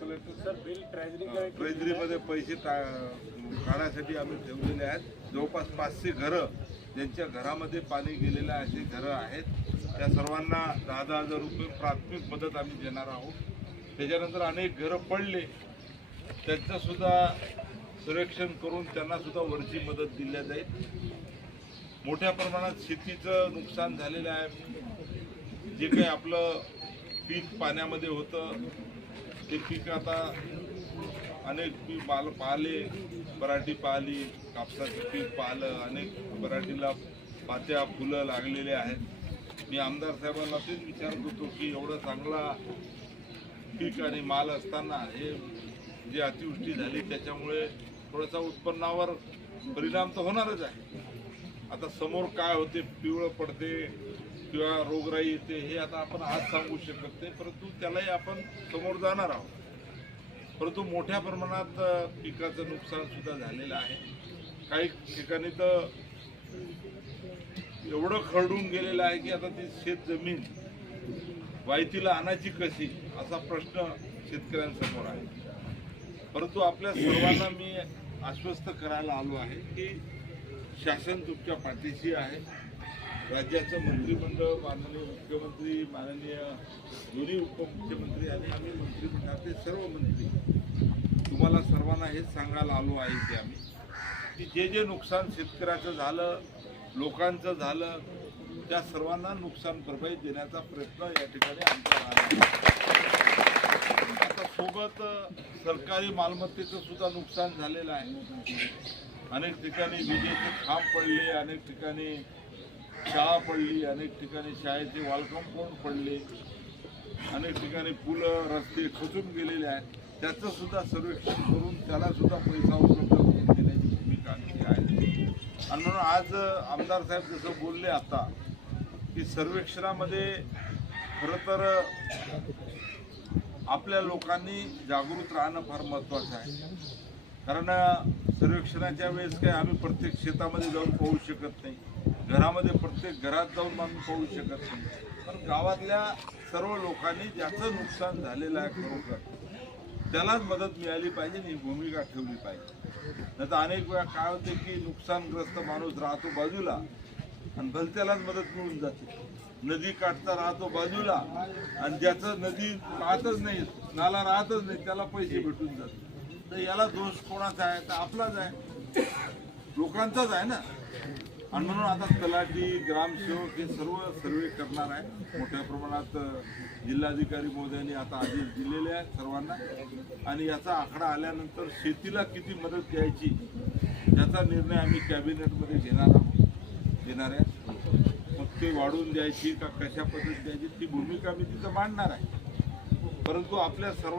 Collector sir bill treasury ट्रेजरीमध्ये पैसे टा- काढण्यासाठी आम्ही ठेवलेले आहेत. जवळपास पाचशे घरं ज्यांच्या घरामध्ये पाणी गेलेलं अशी घरं आहेत त्या सर्वांना दहा दहा हजार रुपये प्राथमिक मदत आम्ही देणार आहोत. त्याच्यानंतर अनेक घरं पडले त्यांचं सुद्धा सर्वेक्षण करून त्यांना सुद्धा वरची मदत दिल्या जाईल. मोठ्या प्रमाणात शेतीचं नुकसान झालेलं आहे. जे काही आपलं पीक पाण्यामध्ये होतं ते पीक आता अनेक पीक पाल पाहिले पराठी पाहिली कापसाचं पीक पाहिलं अनेक पराठीला पात्या फुलं लागलेले आहेत. मी आमदार साहेबांना तेच विचारत होतो की एवढं चांगला पीक आणि माल असताना हे जी अतिवृष्टी झाली त्याच्यामुळे थोडासा उत्पन्नावर परिणाम तर होणारच आहे. आता समोर काय होते पिवळं पडते किंवा रोगराई येते हे आता आपण आज सांगू शकत नाही परंतु त्यालाही आपण समोर जाणार आहोत. परंतु मोठ्या प्रमाणात पिकाचं नुकसान सुद्धा झालेलं आहे. काही ठिकाणी तर एवढं खरडून गेलेलं आहे की आता ती शेत जमीन वायतीला आणायची कशी असा प्रश्न शेतकऱ्यांसमोर आहे. परंतु आपल्या सर्वांना मी आश्वस्त करायला आलो आहे की शासन तुमच्या पाठीशी आहे. राज्याचं मंत्रिमंडळ माननीय मुख्यमंत्री माननीय दोन्ही उपमुख्यमंत्री आणि आम्ही मंत्रिमंडळातले सर्व मंत्री. तुम्हाला सर्वांना हेच सांगायला आलो आहे की आम्ही की जे जे नुकसान शेतकऱ्याचं झालं लोकांचं झालं त्या सर्वांना नुकसान भरपाई देण्याचा प्रयत्न या ठिकाणी आमचा आहे. आता सोबत सरकारी मालमत्तेचं सुद्धा नुकसान झालेलं आहे. अनेक ठिकाणी विजेचे खांब पडले अनेक ठिकाणी शाळा पडली अनेक ठिकाणी शाळेचे वाल कंपाऊंड पडले अनेक ठिकाणी पुलं रस्ते खचून गेलेले आहेत. त्याचं सुद्धा सर्वेक्षण करून त्याला सुद्धा पैसा उपलब्ध करून देण्याची भूमिका आमची आहे. आणि म्हणून आज आमदार साहेब जसं बोलले आता की सर्वेक्षणामध्ये खरं तर आपल्या लोकांनी जागृत राहणं फार महत्त्वाचं आहे. कारण सर्वेक्षणाच्या वेळेस काय आम्ही प्रत्येक शेतामध्ये जाऊन पाहू शकत नाही. घरामध्ये प्रत्येक घरात जाऊन आम्ही पाहू शकत नाही. पण गावातल्या सर्व लोकांनी ज्याचं नुकसान झालेलं आहे खरोखर त्यालाच मदत मिळाली पाहिजे आणि ही भूमिका ठेवली पाहिजे. नाही तर अनेक वेळा काय होते की नुकसानग्रस्त माणूस राहतो बाजूला आणि भलत्यालाच मदत मिळून जाते. नदी काठचा राहतो बाजूला आणि ज्याचं नदी राहतच नाही नाला राहतच नाही त्याला पैसे भेटून जातात. तर याला दोष कोणाचा आहे? तर आपलाच आहे. लोकांचाच आहे ना? आणि म्हणून आता तलाठी ग्रामसेवक हे सर्व सर्वे करणार आहे. मोठ्या प्रमाणात जिल्हाधिकारी महोदयांनी आता आदेश दिलेले आहेत सर्वांना. आणि याचा आकडा आल्यानंतर शेतीला किती मदत द्यायची याचा निर्णय आम्ही कॅबिनेटमध्ये घेणार आहोत. घेणार आहे. मग ते वाढवून द्यायची का कशा पद्धतीत द्यायची ती भूमिका मी तिथं मांडणार आहे. परंतु आपल्या सर्व